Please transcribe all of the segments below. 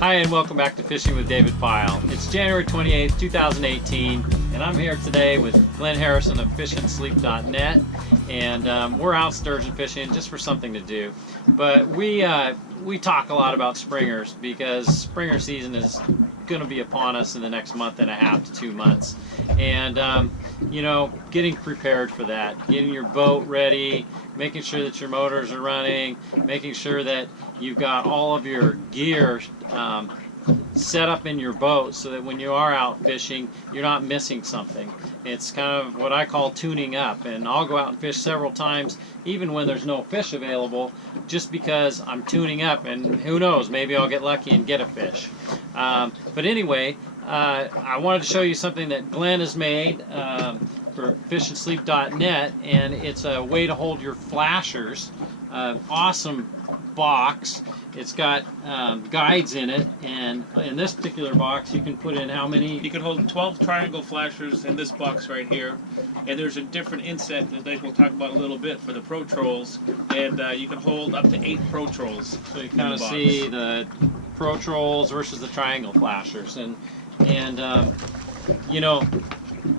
Hi and welcome back to Fishing with David Pyle. It's January 28th, 2018, and I'm here today with Glenn Harrison of fishandsleep.net, and we're out sturgeon fishing just for something to do. But we talk a lot about springers because springer season is going to be upon us in the next month and a half to 2 months, and you know, getting prepared for that, getting your boat ready, making sure that your motors are running, making sure that you've got all of your gear set up in your boat so that when you are out fishing, you're not missing something. It's kind of what I call tuning up, and I'll go out and fish several times even when there's no fish available, just because I'm tuning up, and who knows, maybe I'll get lucky and get a fish. But anyway, I wanted to show you something that Glenn has made for fishandsleep.net, and it's a way to hold your flashers. Awesome box. It's got guides in it, and in this particular box you can put in how many? You can hold 12 triangle flashers in this box right here, and there's a different inset that we'll talk about a little bit for the Pro Trolls, and you can hold up to 8 Pro Trolls. So you kind of see the Pro Trolls versus the triangle flashers, and you know,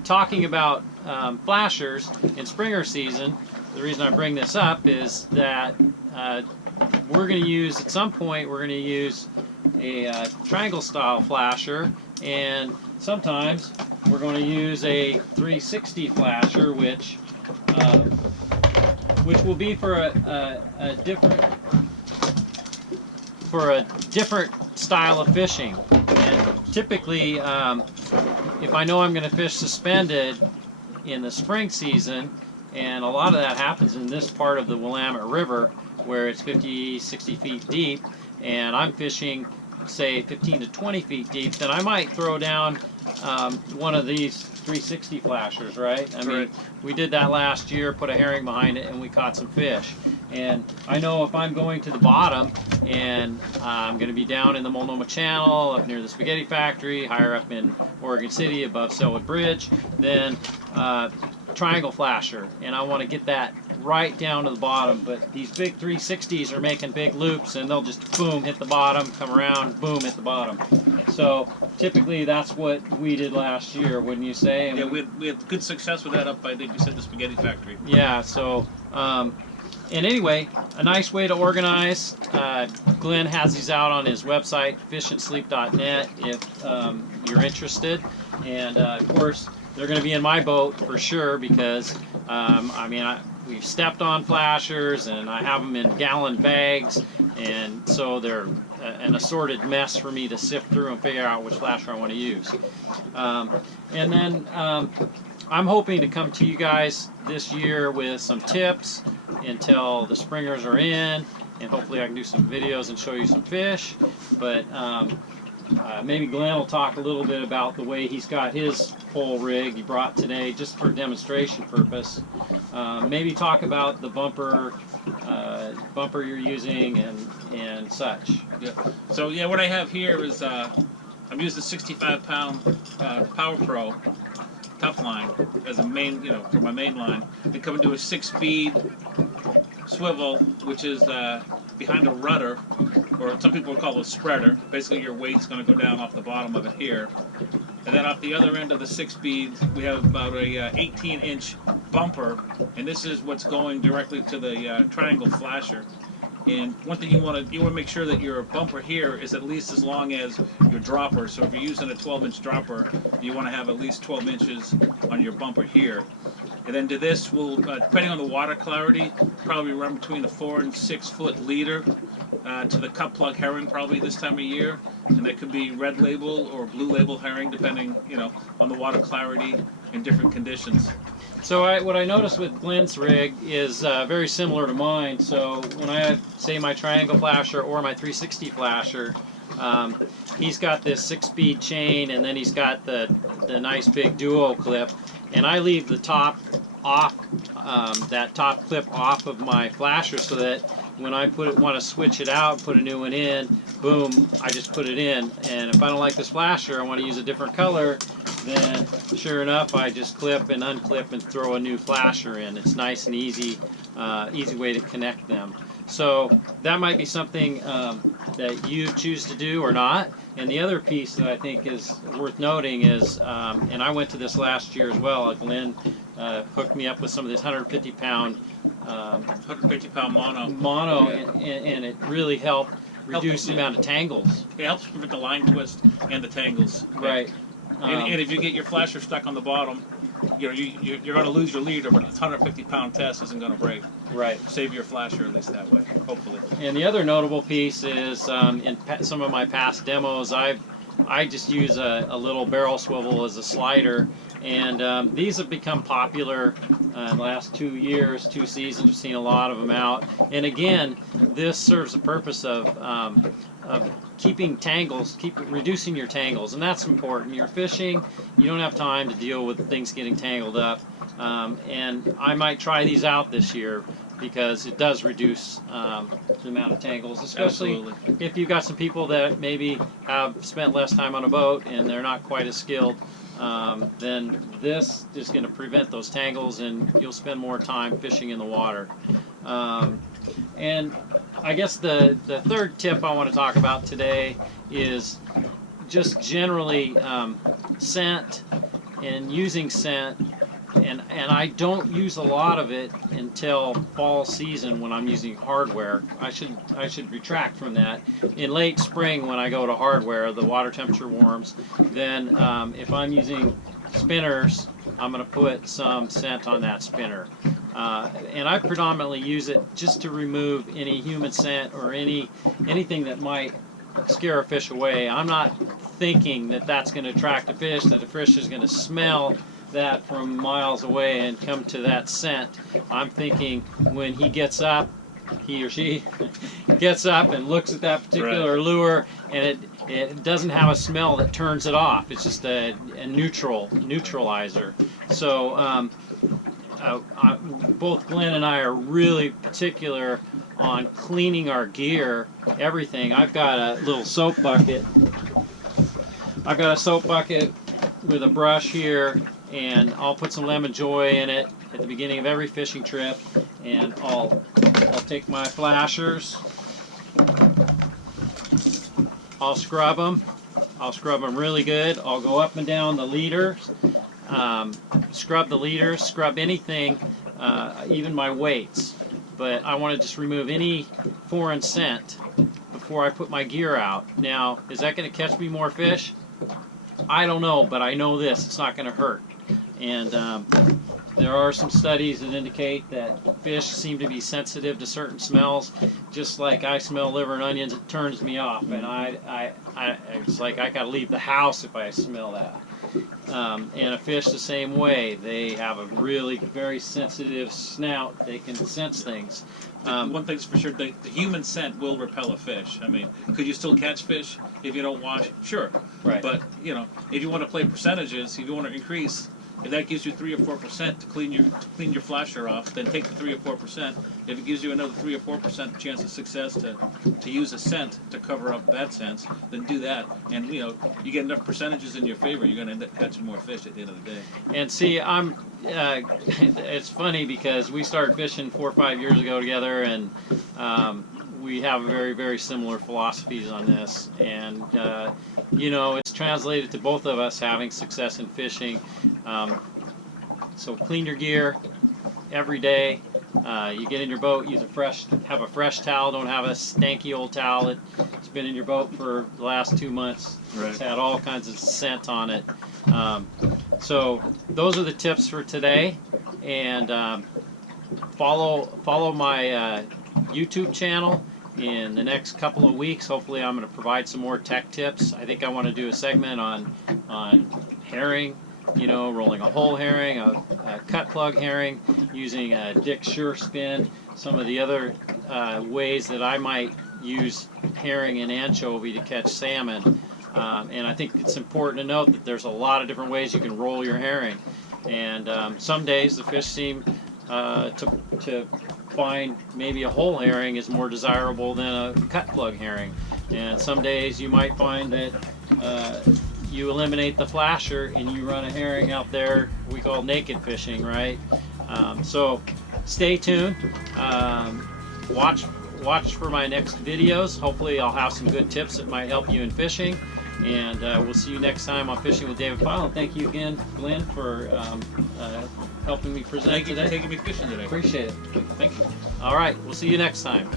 talking about flashers in springer season, the reason I bring this up is that we're going to use, at some point, we're going to use a triangle style flasher, and sometimes we're going to use a 360 flasher, which will be for a different style of fishing. And typically, if I know I'm going to fish suspended in the spring season, and a lot of that happens in this part of the Willamette River where it's 50, 60 feet deep, and I'm fishing, say, 15 to 20 feet deep, then I might throw down one of these 360 flashers, right? I mean, we did that last year, put a herring behind it, and we caught some fish. And I know if I'm going to the bottom, and I'm going to be down in the Multnomah Channel, up near the spaghetti factory, higher up in Oregon City, above Selwood Bridge, then triangle flasher, and I want to get that right down to the bottom. But these big 360s are making big loops, and they'll just boom, hit the bottom, come around, boom, hit the bottom. So typically that's what we did last year, wouldn't you say? And yeah, we had good success with that up, I think you said, the spaghetti factory. Yeah, so and anyway, a nice way to organize. Glenn has these out on his website, fishandsleep.net, if you're interested. And of course, they're going to be in my boat for sure, because I mean, we've stepped on flashers, and I have them in gallon bags, and so they're an assorted mess for me to sift through and figure out which flasher I want to use. And then I'm hoping to come to you guys this year with some tips until the springers are in, and hopefully I can do some videos and show you some fish. But maybe Glenn will talk a little bit about the way he's got his pole rig he brought today just for demonstration purpose. Maybe talk about the bumper you're using and such. Yeah. So yeah, what I have here is I'm using a 65-pound Power Pro Tough Line as a main, for my main line. They come into a 6-speed swivel, which is behind a rudder, or some people would call it a spreader. Basically, your weight's going to go down off the bottom of it here. And then off the other end of the 6-speed, we have about a 18-inch bumper, and this is what's going directly to the triangle flasher. And one thing you want to make sure that your bumper here is at least as long as your dropper. So if you're using a 12-inch dropper, you want to have at least 12 inches on your bumper here. And then to this, will depending on the water clarity, probably run between a 4 and 6 foot leader to the cut plug herring probably this time of year, and that could be red label or blue label herring depending on the water clarity in different conditions. So what I noticed with Glenn's rig is very similar to mine. So when I have, say, my triangle flasher or my 360 flasher, he's got this 6-speed chain, and then he's got the nice big duo clip, and I leave the top off, that top clip off of my flasher, so that when I want to switch it out, put a new one in, boom, I just put it in. And if I don't like this flasher, I want to use a different color, then sure enough, I just clip and unclip and throw a new flasher in. It's nice and easy, easy way to connect them. So that might be something that you choose to do or not. And the other piece that I think is worth noting is, and I went to this last year as well, Glenn hooked me up with some of this 150-pound 150-pound mono, and it really helped reduce the amount of tangles. It helps prevent the line twist and the tangles. Right. And if you get your flasher stuck on the bottom, you're going to lose your leader, but this 150-pound test isn't going to break. Right. Save your flasher at least that way, hopefully. And the other notable piece is in some of my past demos, I just use a little barrel swivel as a slider, and these have become popular in the last 2 years, 2 seasons. We've seen a lot of them out. And again, this serves the purpose of keeping tangles, reducing your tangles, and that's important. You're fishing, you don't have time to deal with things getting tangled up, and I might try these out this year because it does reduce the amount of tangles, especially Absolutely. if you've got some people that maybe have spent less time on a boat and they're not quite as skilled. Then this is going to prevent those tangles, and you'll spend more time fishing in the water. And I guess the third tip I want to talk about today is just generally scent and using scent. And I don't use a lot of it until fall season when I'm using hardware. I should retract from that. In late spring when I go to hardware, the water temperature warms. Then if I'm using spinners, I'm going to put some scent on that spinner. And I predominantly use it just to remove any human scent or anything that might scare a fish away. I'm not thinking that that's going to attract a fish, that the fish is going to smell that from miles away and come to that scent. I'm thinking when he gets up, he or she gets up and looks at that particular lure, and it doesn't have a smell that turns it off. It's just a neutralizer. So both Glenn and I are really particular on cleaning our gear, everything. I've got a little soap bucket. I've got a soap bucket with a brush here, and I'll put some lemon joy in it at the beginning of every fishing trip, and I'll take my flashers, I'll scrub them really good. I'll go up and down the leaders, scrub the leaders, scrub anything, even my weights, but I want to just remove any foreign scent before I put my gear out. Now, is that going to catch me more fish? I don't know, but I know this, it's not going to hurt. And there are some studies that indicate that fish seem to be sensitive to certain smells. Just like I smell liver and onions, it turns me off, and it's like I gotta leave the house if I smell that. And a fish the same way. They have a really very sensitive snout. They can sense things. One thing's for sure, the human scent will repel a fish. I mean, could you still catch fish if you don't wash? Sure. Right. But, if you want to play percentages, if you want to increase, if that gives you 3 or 4% to clean your flasher off, then take the 3 or 4%. If it gives you another 3 or 4% chance of success to use a scent to cover up bad scents, then do that. And you get enough percentages in your favor, you're going to end up catching more fish at the end of the day. And see, it's funny because we started fishing 4 or 5 years ago together, and we have very, very similar philosophies on this. And it's translated to both of us having success in fishing. So clean your gear every day. You get in your boat, have a fresh towel. Don't have a stanky old towel that's been in your boat for the last 2 months. Right. It's had all kinds of scent on it. So those are the tips for today. And follow my YouTube channel. In the next couple of weeks, hopefully I'm going to provide some more tech tips. I think I want to do a segment on herring, rolling a whole herring, a cut plug herring, using a Dick Sure Spin, some of the other ways that I might use herring and anchovy to catch salmon. And I think it's important to note that there's a lot of different ways you can roll your herring. And some days the fish seem to find maybe a whole herring is more desirable than a cut plug herring. And some days you might find that you eliminate the flasher and you run a herring out there we call naked fishing, right? So stay tuned. Watch watch for my next videos. Hopefully I'll have some good tips that might help you in fishing. And we'll see you next time on Fishing with David Pyle. And thank you again, Glenn, for helping me present Thank you today. for taking me fishing today. Appreciate it. Thank you. All right, we'll see you next time.